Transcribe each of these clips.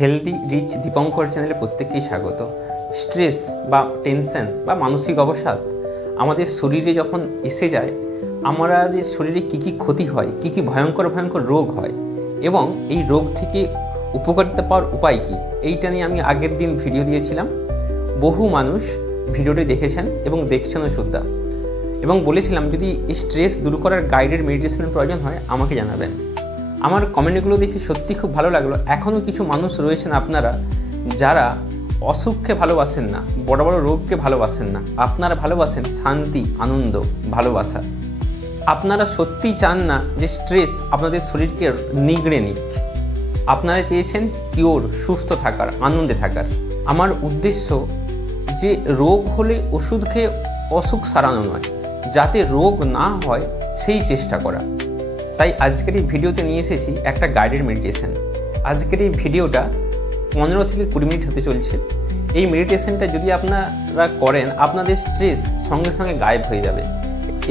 Healthy rich Dipankar চ্যানেলে প্রত্যেককেই স্বাগত। স্ট্রেস বা টেনশন বা মানসিক অবসাদ আমাদের শরীরে যখন এসে যায়, আমাদের শরীরে কী কী ক্ষতি হয়, কী কী ভয়ঙ্কর ভয়ঙ্কর রোগ হয় এবং এই রোগ থেকে উপকারিতা পাওয়ার উপায় কী, এইটা নিয়ে আমি আগের দিন ভিডিও দিয়েছিলাম। বহু মানুষ ভিডিওটি দেখেছেন এবং দেখছেনও সুদ্ধা, এবং বলেছিলাম যদি স্ট্রেস দূর করার গাইডেড মেডিটেশনের প্রয়োজন হয় আমাকে জানাবেন। আমার কমেন্টগুলো দেখে সত্যি খুব ভালো লাগলো। এখনও কিছু মানুষ রয়েছেন আপনারা যারা অসুখকে ভালোবাসেন না, বড় বড় রোগকে ভালোবাসেন না, আপনারা ভালোবাসেন শান্তি, আনন্দ, ভালোবাসা। আপনারা সত্যিই চান না যে স্ট্রেস আপনাদের শরীরকে নিগড়ে নিক। আপনারা চেয়েছেন কিওর, সুস্থ থাকার, আনন্দে থাকার। আমার উদ্দেশ্য যে রোগ হলে ওষুধ খেয়ে অসুখ সারানো নয়, যাতে রোগ না হয় সেই চেষ্টা করা। তাই আজকের এই ভিডিওতে নিয়ে এসেছি একটা গাইডেড মেডিটেশন। আজকের এই ভিডিওটা 15 থেকে 20 মিনিট হতে চলছে। এই মেডিটেশনটা যদি আপনারা করেন, আপনাদের স্ট্রেস সঙ্গে সঙ্গে গায়েব হয়ে যাবে,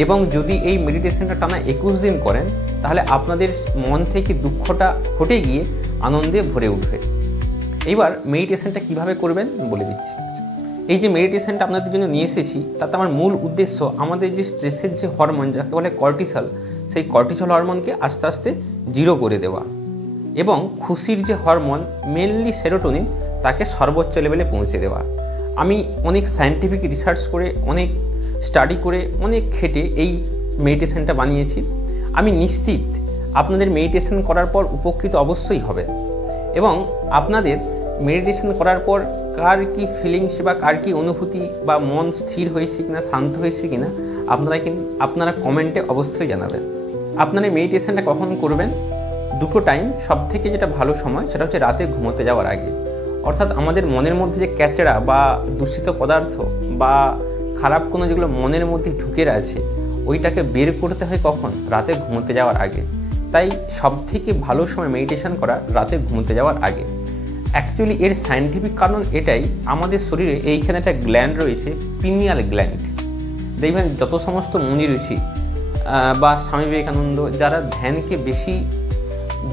এবং যদি এই মেডিটেশনটা টানা 21 দিন করেন তাহলে আপনাদের মন থেকে দুঃখটা হটে গিয়ে আনন্দে ভরে উঠবে। এইবার মেডিটেশনটা কিভাবে করবেন বলে দিচ্ছি। এই যে মেডিটেশনটা আপনাদের জন্য নিয়ে এসেছি, তাতে আমার মূল উদ্দেশ্য আমাদের যে স্ট্রেসের যে হরমোন যাকে বলে কর্টিসল, সেই কর্টিসল হরমোনকে আস্তে আস্তে জিরো করে দেওয়া, এবং খুশির যে হরমোন মেনলি সেরোটোনিন তাকে সর্বোচ্চ লেভেলে পৌঁছে দেওয়া। আমি অনেক সায়েন্টিফিক রিসার্চ করে, অনেক স্টাডি করে, অনেক খেটে এই মেডিটেশনটা বানিয়েছি। আমি নিশ্চিত আপনাদের মেডিটেশন করার পর উপকৃত অবশ্যই হবে, এবং আপনাদের মেডিটেশন করার পর কার কী ফিলিংস বা কার কী অনুভূতি বা মন স্থির হয়েছে কিনা, শান্ত হয়েছে কিনা আপনারা কমেন্টে অবশ্যই জানাবেন। আপনারা মেডিটেশনটা কখন করবেন? দুটো টাইম। সব থেকে যেটা ভালো সময় সেটা হচ্ছে রাতে ঘুমোতে যাওয়ার আগে। অর্থাৎ আমাদের মনের মধ্যে যে ক্যাচড়া বা দূষিত পদার্থ বা খারাপ কোনো যেগুলো মনের মধ্যে ঢুকে আছে, ওইটাকে বের করতে হয় কখন? রাতে ঘুমোতে যাওয়ার আগে। তাই সব থেকে ভালো সময় মেডিটেশন করা রাতে ঘুমোতে যাওয়ার আগে। অ্যাকচুয়ালি এর সায়েন্টিফিক কারণ এটাই, আমাদের শরীরে এইখানে একটা গ্ল্যান্ড রয়েছে, পিনিয়াল গ্ল্যান্ড। দেখবেন যত সমস্ত মুনি ঋষি বা স্বামী বিবেকানন্দ যারা ধ্যানকে বেশি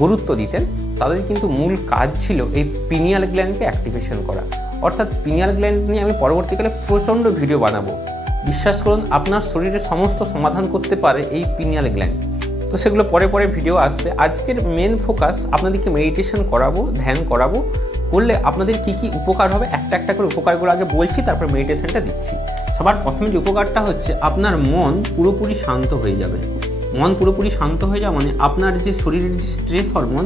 গুরুত্ব দিতেন, তাদের কিন্তু মূল কাজ ছিল এই পিনিয়াল গ্ল্যান্ডকে অ্যাক্টিভেশন করা। অর্থাৎ পিনিয়াল গ্ল্যান্ড নিয়ে আমি পরবর্তীকালে প্রচণ্ড ভিডিও বানাবো। বিশ্বাস করুন, আপনার শরীরের সমস্ত সমাধান করতে পারে এই পিনিয়াল গ্ল্যান্ড। তো সেগুলো পরে পরে ভিডিও আসবে। আজকের মেন ফোকাস আপনাদেরকে মেডিটেশন করাবো, ধ্যান করাবো। করলে আপনাদের কী কী উপকার হবে একটা একটা করে উপকারগুলো আগে বলছি, তারপর মেডিটেশনটা দিচ্ছি। সবার প্রথমে যে উপকারটা হচ্ছে, আপনার মন পুরোপুরি শান্ত হয়ে যাবে। মন পুরোপুরি শান্ত হয়ে যাওয়া মানে আপনার যে শরীরের যে স্ট্রেস হরমোন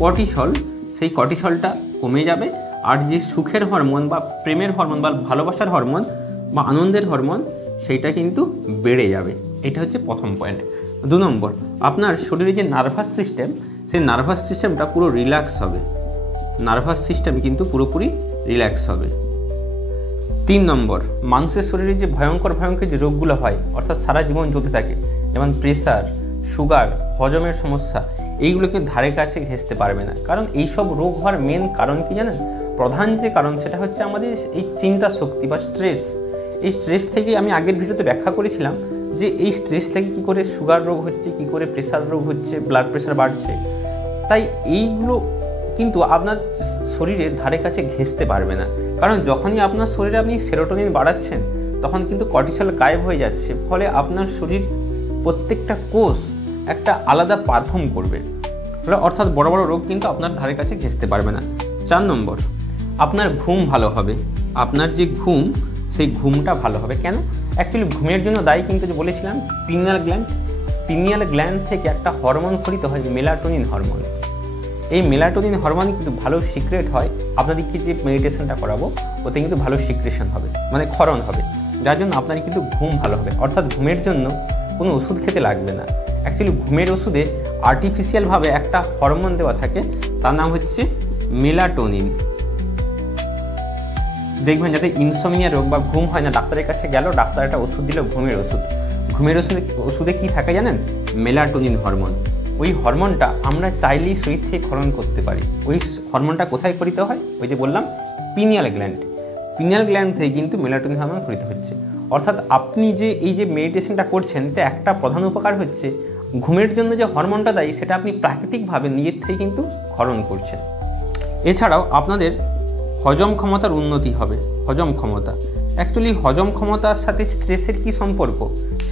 কর্টিসল, সেই কর্টিসলটা কমে যাবে, আর যে সুখের হরমোন বা প্রেমের হরমোন বা ভালোবাসার হরমোন বা আনন্দের হরমোন সেইটা কিন্তু বেড়ে যাবে। এটা হচ্ছে প্রথম পয়েন্ট। 2 নম্বর, আপনার শরীরে যে নার্ভাস সিস্টেম, সেই নার্ভাস সিস্টেমটা পুরো রিল্যাক্স হবে। নার্ভাস সিস্টেম কিন্তু পুরোপুরি রিল্যাক্স হবে। 3 নম্বর, মানুষের শরীরে যে ভয়ঙ্কর ভয়ঙ্কর যে রোগগুলো হয়, অর্থাৎ সারা জীবন চলতে থাকে, যেমন প্রেসার, সুগার, হজমের সমস্যা, এইগুলোকে ধারে কাছে ঘেঁষতে পারবে না। কারণ এইসব রোগ হওয়ার মেন কারণ কি জানেন? প্রধান যে কারণ সেটা হচ্ছে আমাদের এই চিন্তা শক্তি বা স্ট্রেস। এই স্ট্রেস থেকে আমি আগের ভিডিওতে ব্যাখ্যা করেছিলাম যে এই স্ট্রেস থেকে কী করে সুগার রোগ হচ্ছে, কী করে প্রেসার রোগ হচ্ছে, ব্লাড প্রেশার বাড়ছে। তাই এইগুলো কিন্তু আপনার শরীরে ধারে কাছে ঘেঁষতে পারবে না। কারণ যখনই আপনার শরীরে আপনি সেরোটোনিন বাড়াচ্ছেন, তখন কিন্তু কর্টিসল গায়েব হয়ে যাচ্ছে। ফলে আপনার শরীর প্রত্যেকটা কোষ একটা আলাদা পারফর্ম করবে, অর্থাৎ বড় বড় রোগ কিন্তু আপনার ধারে কাছে ঘেঁষতে পারবে না। 4 নম্বর, আপনার ঘুম ভালো হবে। আপনার যে ঘুম, সেই ঘুমটা ভালো হবে। কেন? অ্যাকচুয়ালি ঘুমের জন্য দায়ী কিন্তু যে বলেছিলাম পিনিয়াল গ্ল্যান্ড। পিনিয়াল গ্ল্যান্ড থেকে একটা হরমোন খরিত হয়, মেলাটোনিন হরমোন। এই মেলাটোনিন হরমোন কিন্তু ভালো সিক্রেট হয়। আপনাদেরকে যে মেডিটেশনটা করাবো ওতে কিন্তু ভালো সিক্রেশন হবে, মানে ক্ষরণ হবে, যার জন্য আপনার কিন্তু ঘুম ভালো হবে। অর্থাৎ ঘুমের জন্য কোনো ওষুধ খেতে লাগবে না। অ্যাকচুয়ালি ঘুমের ওষুধে আর্টিফিশিয়ালভাবে একটা হরমোন দেওয়া থাকে, তার নাম হচ্ছে মেলাটোনিন। দেখবেন যাতে ইনসোমনিয়া রোগ বা ঘুম হয় না, ডাক্তারের কাছে গেল, ডাক্তার একটা ওষুধ দিল, ঘুমের ওষুধ। ঘুমের ওষুধে কী থাকে জানেন? Melatonin hormone. ওই হরমোনটা আমরা চাইলেই শরীর থেকে ক্ষরণ করতে পারি। ওই হরমোনটা কোথায় ক্ষরিত হয়? ওই যে বললাম পিনিয়াল গ্ল্যান্ড। পিনিয়াল গ্ল্যান্ড থেকে কিন্তু মেলাটোনিন হরমোন ক্ষরিত হচ্ছে। অর্থাৎ আপনি যে এই যে মেডিটেশনটা করছেন, তে একটা প্রধান উপকার হচ্ছে ঘুমের জন্য যে হরমোনটা দায়ী সেটা আপনি প্রাকৃতিকভাবে নিজের থেকে কিন্তু ক্ষরণ করছেন। এছাড়াও আপনাদের হজম ক্ষমতার উন্নতি হবে। হজম ক্ষমতা, অ্যাকচুয়ালি হজম ক্ষমতার সাথে স্ট্রেসের কি সম্পর্ক?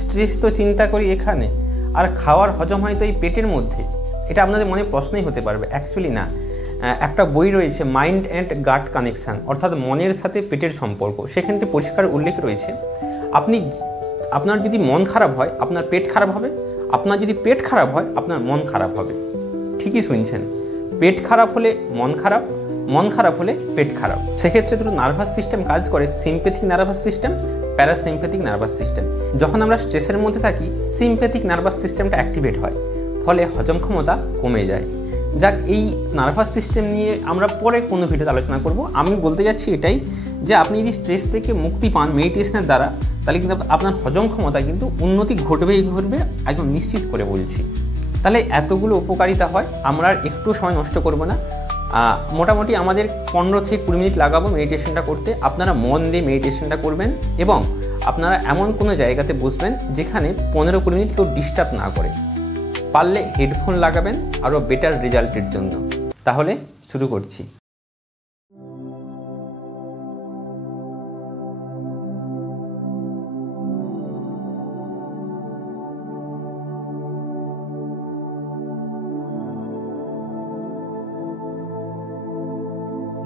স্ট্রেস তো চিন্তা করি এখানে, আর খাওয়ার হজম হয় তো এই পেটের মধ্যে। এটা আপনাদের মনে প্রশ্নই হতে পারবে, অ্যাকচুয়ালি না। একটা বই রয়েছে মাইন্ড অ্যান্ড গাট কানেকশান, অর্থাৎ মনের সাথে পেটের সম্পর্ক। সেখানে পরিষ্কার উল্লেখ রয়েছে আপনার যদি মন খারাপ হয় আপনার পেট খারাপ হবে, আপনার যদি পেট খারাপ হয় আপনার মন খারাপ হবে। ঠিকই শুনছেন, পেট খারাপ হলে মন খারাপ, মন খারাপ হলে পেট খারাপ। সেক্ষেত্রে দুটো নার্ভাস সিস্টেম কাজ করে, sympathetic nervous system, parasympathetic nervous system. যখন আমরা স্ট্রেসের মধ্যে থাকি সিম্প্যাথিক নার্ভাস সিস্টেমটা অ্যাক্টিভেট হয়, ফলে হজম ক্ষমতা কমে যায়। যাক, এই নার্ভাস সিস্টেম নিয়ে আমরা পরে কোনো ভিডিওতে আলোচনা করব। আমি বলতে যাচ্ছি এটাই যে আপনি যদি স্ট্রেস থেকে মুক্তি পান মেডিটেশনের দ্বারা, তাহলে কিন্তু আপনার হজম ক্ষমতা কিন্তু উন্নতি ঘটবে, একদম নিশ্চিত করে বলছি। তাহলে এতগুলো উপকারিতা হয়, আমরা আর একটু সময় নষ্ট করব না। মোটামুটি আমাদের 15 থেকে 20 মিনিট লাগাবো মেডিটেশনটা করতে। আপনারা মন দিয়ে মেডিটেশনটা করবেন এবং আপনারা এমন কোনো জায়গাতে বসবেন যেখানে 15-20 মিনিট কেউ ডিস্টার্ব না করে। পারলে হেডফোন লাগাবেন আরও বেটার রেজাল্টের জন্য। তাহলে শুরু করছি।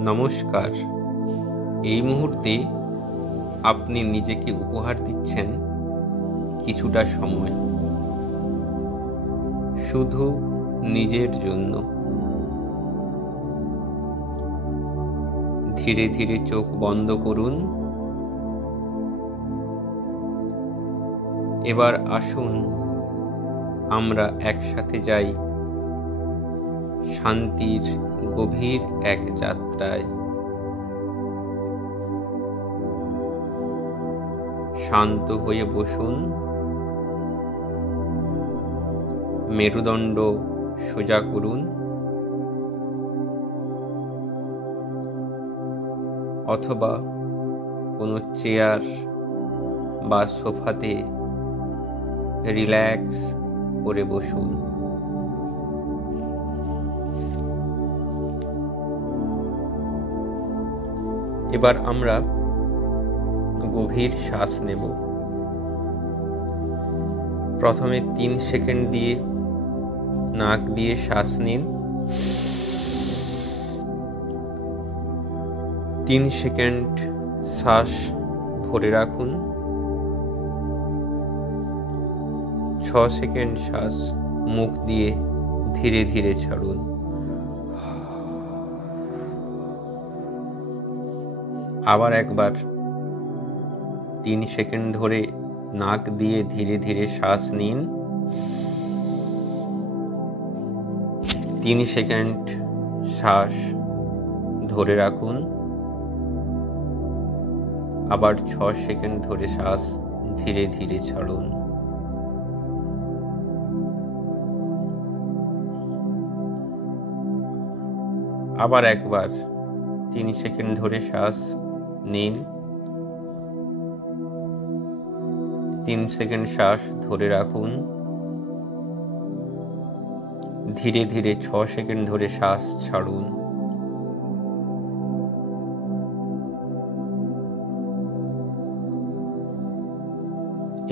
নমস্কার। এই মুহূর্তে আপনি নিজেকে উপহার দিচ্ছেন কিছুটা সময়, শুধু নিজের জন্য। ধীরে ধীরে চোখ বন্ধ করুন। এবার আসুন আমরা একসাথে যাই শান্তির গভীর এক যাত্রায়। শান্ত হয়ে বসুন, মেরুদণ্ড সোজা করুন, অথবা কোনো চেয়ার বা সোফাতে রিল্যাক্স করে বসুন। এবার আমরা গভীর শ্বাস নেব। প্রথমে 3 সেকেন্ড দিয়ে নাক দিয়ে শ্বাস নিন, 3 সেকেন্ড শ্বাস ধরে রাখুন, 6 সেকেন্ড শ্বাস মুখ দিয়ে ধীরে ধীরে ছাড়ুন। আবার একবার 3 সেকেন্ড ধরে নাক দিয়ে ধীরে ধীরে শ্বাস নিন, 3 সেকেন্ড শ্বাস ধরে রাখুন, আবার 6 সেকেন্ড ধরে শ্বাস ধীরে ধীরে ছাড়ুন। আবার একবার 3 সেকেন্ড ধরে শ্বাস নিন, 3 সেকেন্ড শ্বাস ধরে রাখুন, ধীরে ধীরে 6 সেকেন্ড ধরে শ্বাস ছাড়ুন।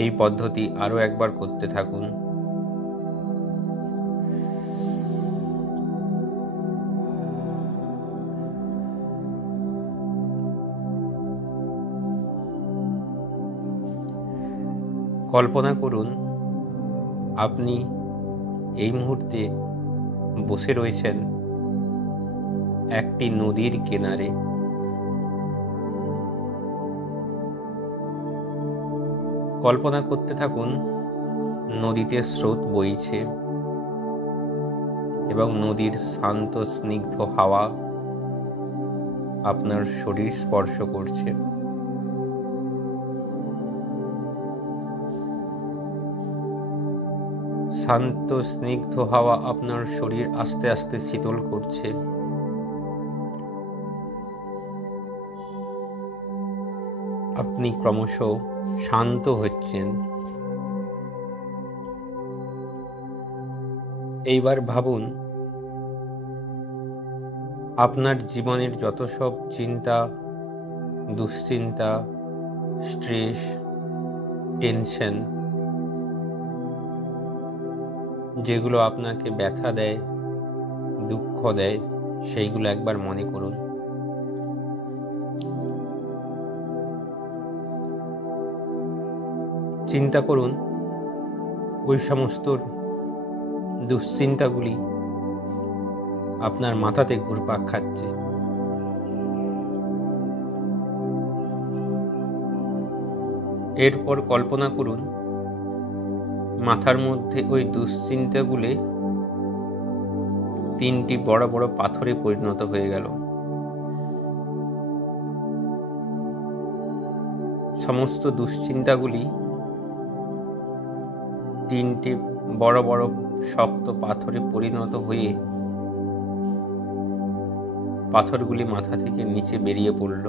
এই পদ্ধতি আরো একবার করতে থাকুন। কল্পনা করুন আপনি এই মুহূর্তে বসে রয়েছেন একটি নদীর কিনারে। কল্পনা করতে থাকুন নদীতে স্রোত বইছে এবং নদীর শান্ত স্নিগ্ধ হাওয়া আপনার শরীর স্পর্শ করছে। শান্ত স্নিগ্ধ হাওয়া আপনার শরীর আস্তে আস্তে শীতল করছে। আপনি ক্রমশ শান্ত হচ্ছেন। এইবার ভাবুন আপনার জীবনের যত সব চিন্তা, দুশ্চিন্তা, স্ট্রেস, টেনশন, যেগুলো আপনাকে ব্যথা দেয়, দুঃখ দেয়, সেইগুলো একবার মনে করুন। চিন্তা করুন ওই সমস্ত দুশ্চিন্তাগুলি আপনার মাথাতে ঘুরপাক খাচ্ছে। এরপর কল্পনা করুন মাথার মধ্যে ওই দুশ্চিন্তাগুলি 3টি বড় বড় পাথরে পরিণত হয়ে গেল। সমস্ত দুশ্চিন্তাগুলি 3টি বড় বড় শক্ত পাথরে পরিণত হয়ে পাথরগুলি মাথা থেকে নিচে বেরিয়ে পড়ল।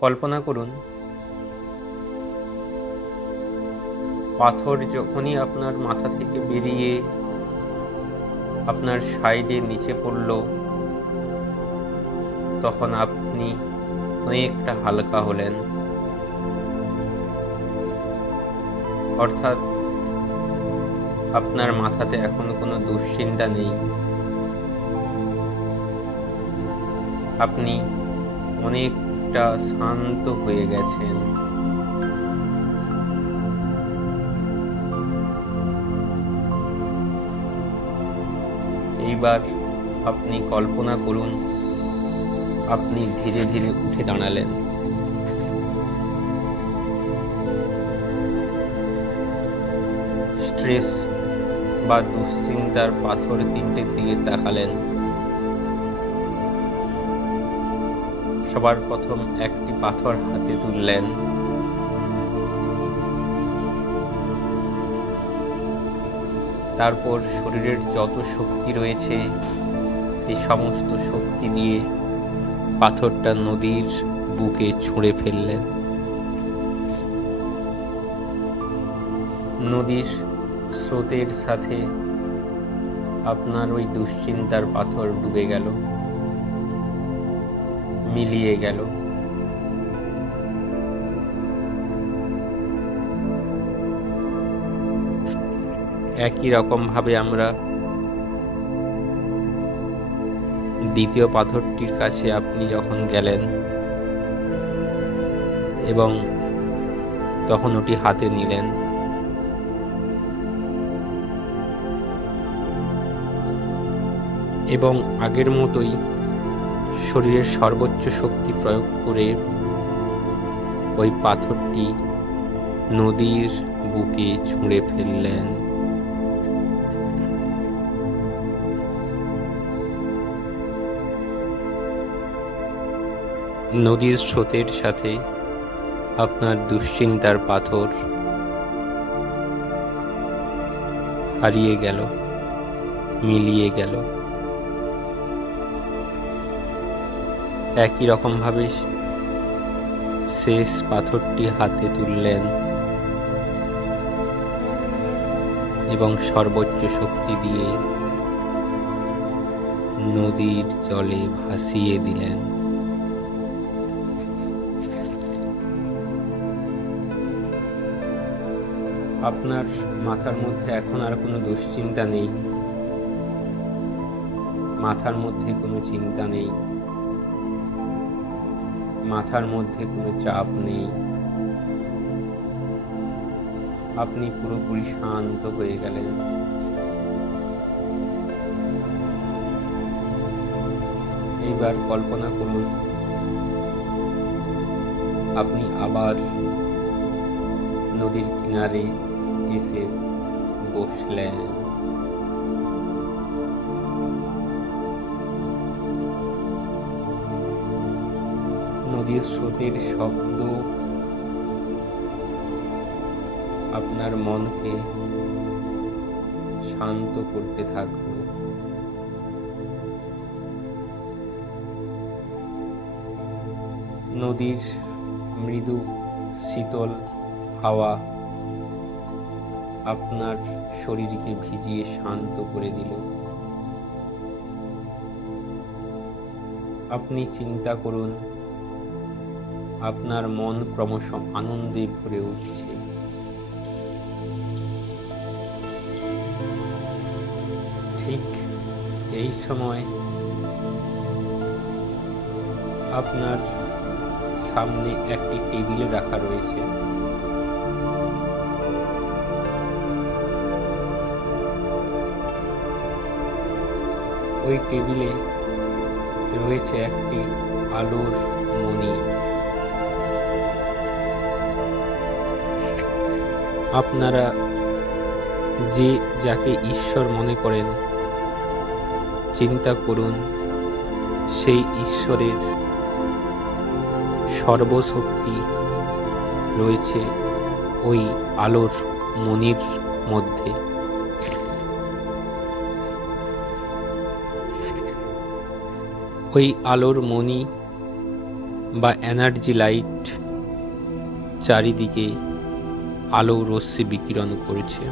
কল্পনা করুন পাথর যখনই আপনার মাথা থেকে বেরিয়ে আপনার সাইডে নিচে পড়ল, তখন আপনি অনেকটা হালকা হলেন। অর্থাৎ আপনার মাথাতে এখন কোনো দুশ্চিন্তা নেই। আপনি অনেকটা শান্ত হয়ে গেছেন। এইবার আপনি কল্পনা করুন আপনি ধীরে ধীরে উঠে দাঁড়ালেন। স্ট্রেস বা দুশ্চিন্তার পাথর 3টের দিকে তাকালেন। সবার প্রথম একটি পাথর হাতে তুললেন। তারপর শরীরের যত শক্তি রয়েছে সেই সমস্ত শক্তি দিয়ে পাথরটা নদীর বুকে ছুঁড়ে ফেললেন। নদীর স্রোতের সাথে আপনার ওই দুশ্চিন্তার পাথর ডুবে গেল, মিলিয়ে গেল। একই রকম ভাবে আমরা দ্বিতীয় পাথরটির কাছে আপনি যখন গেলেন এবং তখন ওটি হাতে নিলেন, এবং আগের মতোই শরীরের সর্বোচ্চ শক্তি প্রয়োগ করে ওই পাথরটি নদীর বুকে ছুঁড়ে ফেললেন। নদীর স্রোতের সাথে আপনার দুশ্চিন্তার পাথর হারিয়ে গেল, মিলিয়ে গেল। একই রকম ভাবে শেষ পাথরটি হাতে তুললেন এবং সর্বোচ্চ শক্তি দিয়ে নদীর জলে ভাসিয়ে দিলেন। আপনার মাথার মধ্যে এখন আর কোনো দুশ্চিন্তা নেই, মাথার মধ্যে কোনো চিন্তা নেই, মাথার মধ্যে কোনো চাপ নেই। আপনি পুরোপুরি শান্ত হয়ে গেলেন। এইবার কল্পনা করুন আপনি আবার নদীর কিনারে এসে বসলেন। নদীর স্রোতের শব্দ আপনার মনকে শান্ত করতে থাকলো। নদীর মৃদু শীতল হাওয়া আপনার শরীরকে ভিজিয়ে শান্ত করে দিল। আপনি চিন্তা করুন, আপনার মন ক্রমশ আনন্দে ভরে উঠছে। ঠিক এই সময় আপনার সামনে একটি টেবিল রাখা রয়েছে। ওই টেবিলে রয়েছে একটি আলোর মণি। আপনারা যে যাকে ঈশ্বর মনে করেন, চিন্তা করুন সেই ঈশ্বরের সর্বশক্তি রয়েছে ওই আলোর মণির মধ্যে। ওই আলোর মণি বা এনার্জি লাইট চারিদিকে আলো রশ্মি বিকিরণ করছে।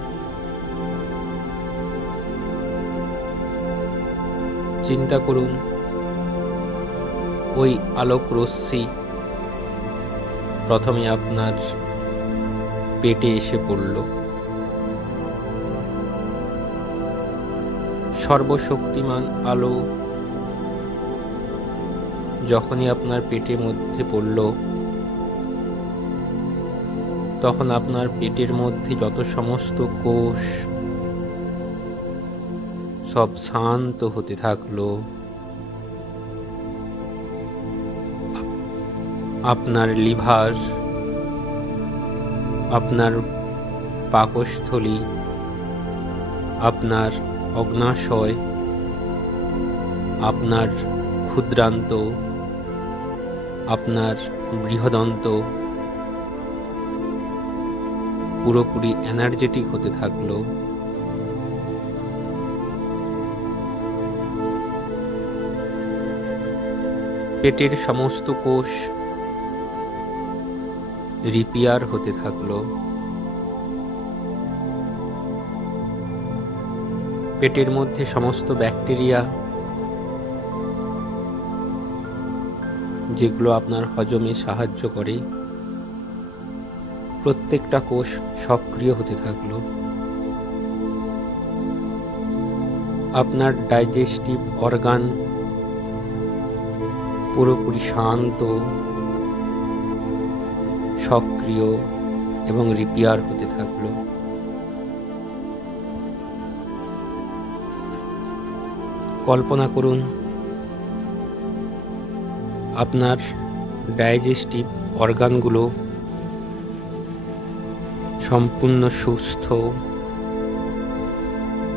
চিন্তা করুন ওই আলোক রশ্মি প্রথমে আপনার পেটে এসে পড়ল। সর্বশক্তিমান আলো যখনই আপনার পেটের মধ্যে পড়ল, তখন আপনার পেটের মধ্যে যত সমস্ত কোষ সব শান্ত হতে থাকলো। আপনার লিভার, আপনার পাকস্থলী, আপনার অগ্নাশয়, আপনার ক্ষুদ্রান্ত, আপনার বৃহদন্ত পুরোপুরি এনার্জেটিক হতে থাকলো। পেটের সমস্ত কোষ রিপেয়ার হতে থাকলো। পেটের মধ্যে সমস্ত ব্যাকটেরিয়া যেগুলো আপনার হজমে সাহায্য করে, প্রত্যেকটা কোষ সক্রিয় হতে থাকলো। আপনার ডাইজেস্টিভ অর্গান পুরোপুরি শান্ত, সক্রিয় এবং রিপেয়ার হতে থাকলো। কল্পনা করুন আপনার ডাইজেস্টিভ অর্গানগুলো সম্পূর্ণ সুস্থ,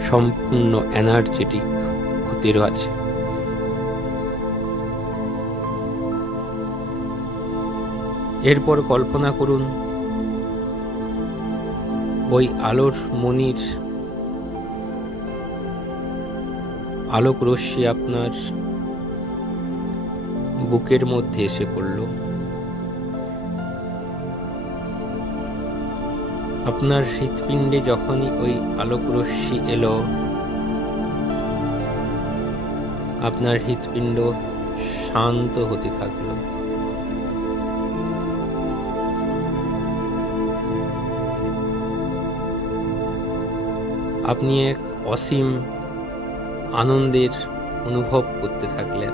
সম্পূর্ণ এনার্জেটিক হতে আছে। এরপর কল্পনা করুন ওই আলোর মণির আলোক রশ্মি আপনার বুকের মধ্যে এসে পড়ল। আপনার হৃৎপিণ্ডে যখনই ওই আলোক রশ্মি এলো, আপনার হৃৎপিণ্ড শান্ত হতে থাকলো। আপনি এক অসীম আনন্দের অনুভব করতে থাকলেন।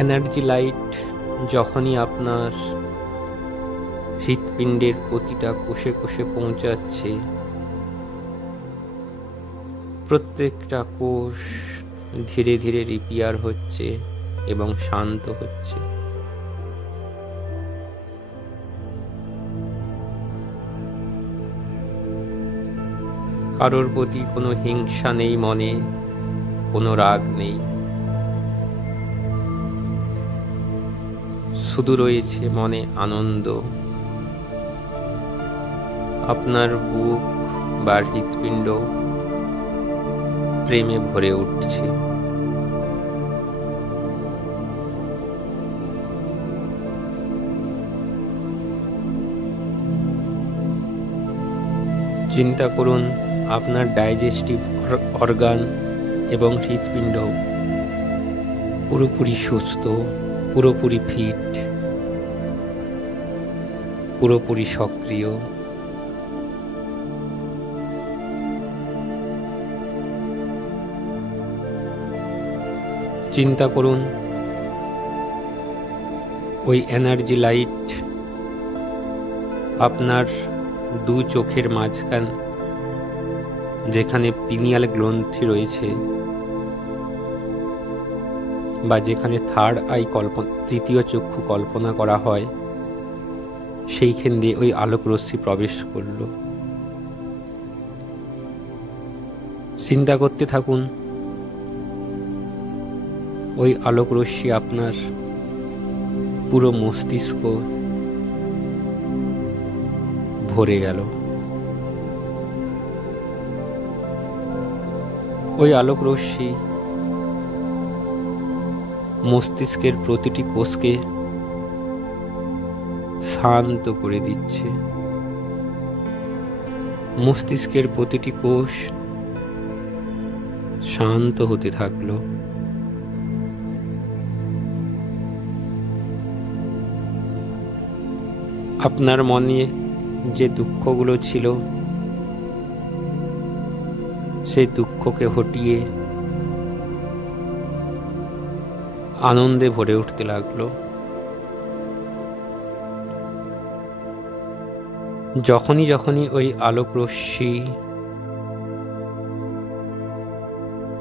এনার্জি লাইট যখনই আপনার হৃৎপিণ্ডের প্রতিটা কোষে কোষে পৌঁছাচ্ছে, প্রত্যেকটা কোষ ধীরে ধীরে রিপেয়ার হচ্ছে এবং শান্ত হচ্ছে। কারোর প্রতি কোনো হিংসা নেই মনে, কোনো রাগ নেই, শুধু রয়েছে মনে আনন্দ। আপনার বুক বা হৃৎপিণ্ড প্রেমে ভরে উঠছে। চিন্তা করুন আপনার ডাইজেস্টিভ অর্গান এবং হৃৎপিণ্ড পুরোপুরি সুস্থ, পুরোপুরি ফিট, পুরোপুরি সক্রিয়। চিন্তা করুন ওই এনার্জি লাইট আপনার দু চোখের মাঝখান, যেখানে পিনিয়াল গ্রন্থি রয়েছে বা যেখানে থার্ড আই তৃতীয় চক্ষু কল্পনা করা হয়, সেইখান দিয়ে ওই আলোক রশ্মি প্রবেশ করল। চিন্তা করতে থাকুন ওই আলোক রশ্মি আপনার পুরো মস্তিষ্ক ভরে গেল। ওই আলোক রশ্মি মস্তিষ্কের প্রতিটি কোষকে শান্ত করে দিচ্ছে। মস্তিষ্কের প্রতিটি কোষ শান্ত হতে থাকলো। আপনার মনে যে দুঃখগুলো ছিল সেই দুঃখকে হটিয়ে আনন্দে ভরে উঠতে লাগলো। যখনই ওই আলোক রশ্মি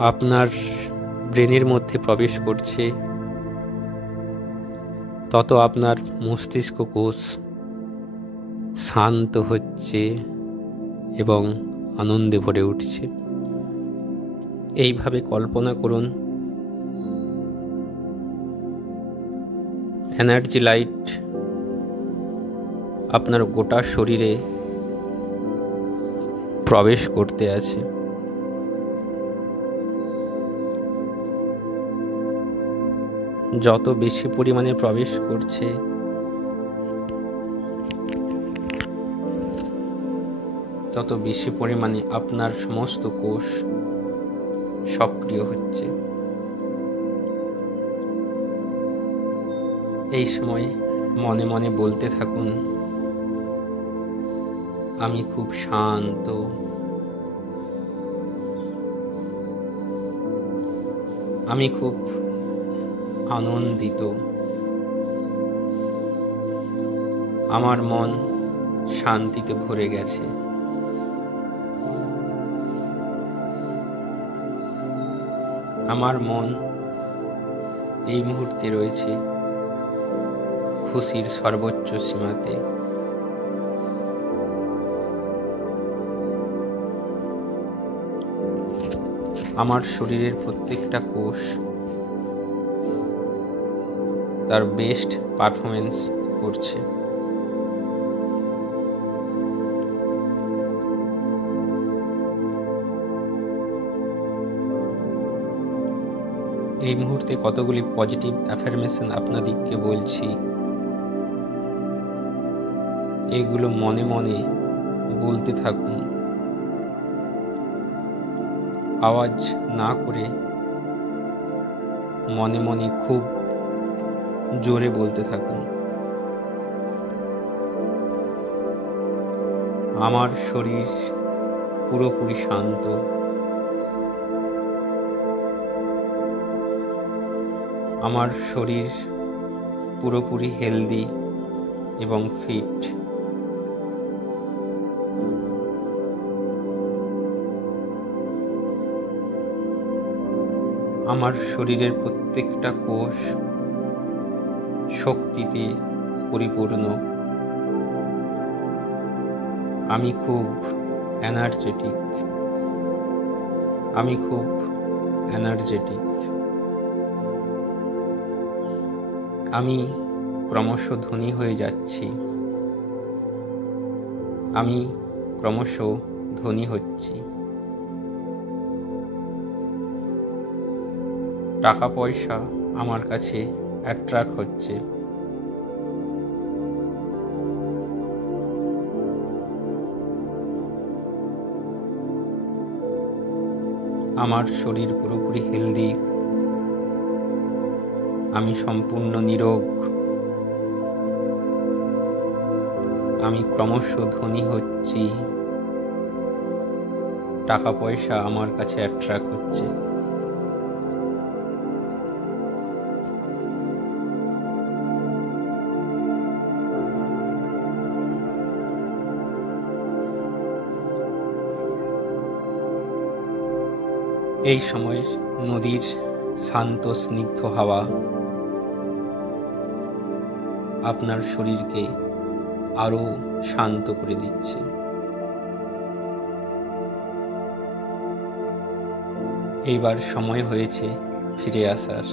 আপনার ব্রেনের মধ্যে প্রবেশ করছে, তত আপনার মস্তিষ্ক কোষ শান্ত হচ্ছে এবং আনন্দে ভরে উঠছে। এইভাবে কল্পনা করুন এনার্জি লাইট আপনার গোটা শরীরে প্রবেশ করতে আছে। যত বেশি পরিমাণে প্রবেশ করছে, তত বেশি পরিমাণে আপনার সমস্ত কোষ সক্রিয় হচ্ছে। এই সময় মনে মনে বলতে থাকুন, আমি খুব শান্ত, আমি খুব আনন্দিত, আমার মন শান্তিতে ভরে গেছে। আমার মন এই মুহূর্তে রয়েছে খুশির সর্বোচ্চ সীমাতে। আমার শরীরের প্রত্যেকটা কোষ তার বেস্ট পারফরমেন্স করছে। এই মুহূর্তে কতগুলি পজিটিভ অ্যাফার্মেশন আপনাদেরকে বলছি, এগুলো মনে মনে বলতে থাকুন, আওয়াজ না করে মনে মনে খুব জোরে বলতে থাকুন। আমার শরীর পুরোপুরি শান্ত, আমার শরীর পুরোপুরি হেলদি এবং ফিট। আমার শরীরের প্রত্যেকটা কোষ শক্তিতে পরিপূর্ণ। আমি খুব এনার্জেটিক, আমি খুব এনার্জেটিক। আমি ক্রমশ ধনী হয়ে যাচ্ছি, আমি ক্রমশ ধনী হচ্ছি। টাকা পয়সা আমার কাছে অ্যাট্রাক্ট হচ্ছে। আমার শরীর পুরোপুরি হেলদি, আমি সম্পূর্ণ নিরোগ, আমি ক্রমশ ধনী হচ্ছি, টাকা পয়সা আমার কাছে অ্যাট্রাক্ট হচ্ছে। এই সময় নদীর শান্ত স্নিগ্ধ হাওয়া আপনার শরীরকে আরো শান্ত করে দিচ্ছে। এইবার সময় হয়েছে ফিরে আসার।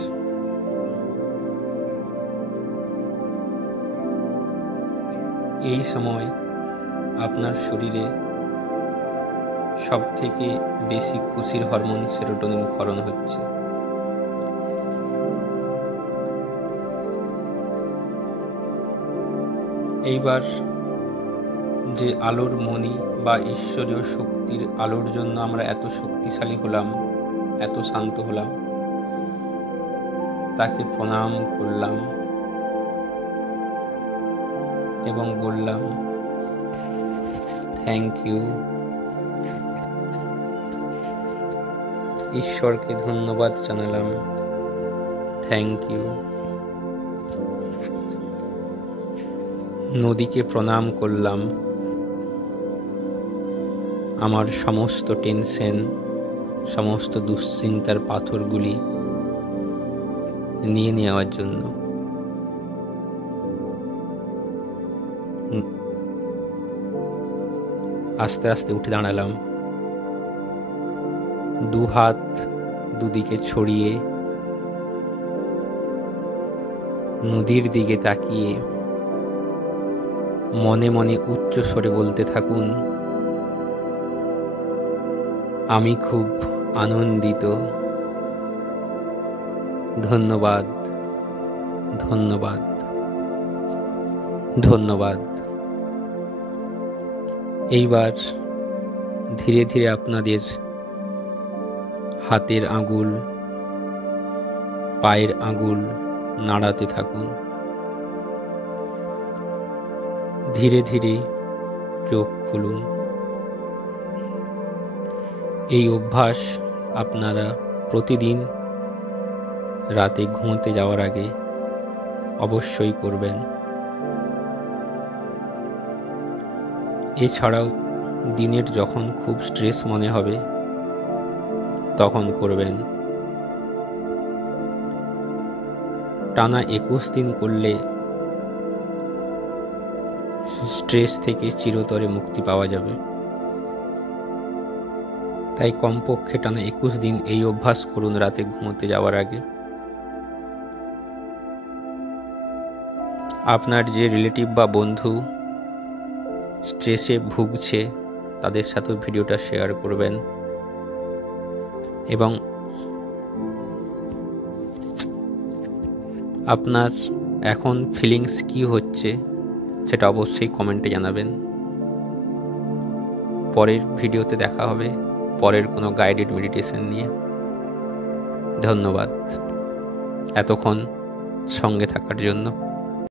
এই সময় আপনার শরীরে সবথেকে বেশি খুশির হরমোন সেরোটোনিন ক্ষরণ হচ্ছে। এইবার যে আলোর মণি বা ঈশ্বরীয় শক্তির আলোর জন্য আমরা এত শক্তিশালী হলাম, এত শান্ত হলাম, তাকে প্রণাম করলাম এবং বললাম থ্যাংক ইউ। ঈশ্বরকে ধন্যবাদ জানালাম, থ্যাংক ইউ। নদীকে প্রণাম করলাম আমার সমস্ত টেনশন, সমস্ত দুশ্চিন্তার পাথরগুলি নিয়ে নেওয়ার জন্য। আস্তে আস্তে উঠে দাঁড়ালাম, দু হাত দুদিকে ছড়িয়ে নদীর দিকে তাকিয়ে মনে মনে উচ্চ স্বরে বলতে থাকুন, আমি খুব আনন্দিত, ধন্যবাদ, ধন্যবাদ, ধন্যবাদ। এইবার ধীরে ধীরে আপনাদের হাতের আঙুল, পায়ের আঙুল নাড়াতে থাকুন। ধীরে ধীরে চোখ খুলুন। এই অভ্যাস আপনারা প্রতিদিন রাতে ঘুমোতে যাওয়ার আগে অবশ্যই করবেন। এছাড়াও দিনের যখন খুব স্ট্রেস মনে হবে তখন করবেন। টানা 21 দিন করলে স্ট্রেস থেকে চিরতরে মুক্তি পাওয়া যাবে। তাই কমপক্ষে টানা 21 দিন এই অভ্যাস করুন রাতে ঘুমোতে যাওয়ার আগে। আপনার যে রিলেটিভ বা বন্ধু স্ট্রেসে ভুগছে তাদের সাথেও ভিডিওটা শেয়ার করবেন এবং আপনার এখন ফিলিংস কি হচ্ছে সেটা অবশ্যই কমেন্টে জানাবেন। পরের ভিডিওতে দেখা হবে পরের কোনো গাইডেড মেডিটেশন নিয়ে। ধন্যবাদ এতক্ষণ সঙ্গে থাকার জন্য।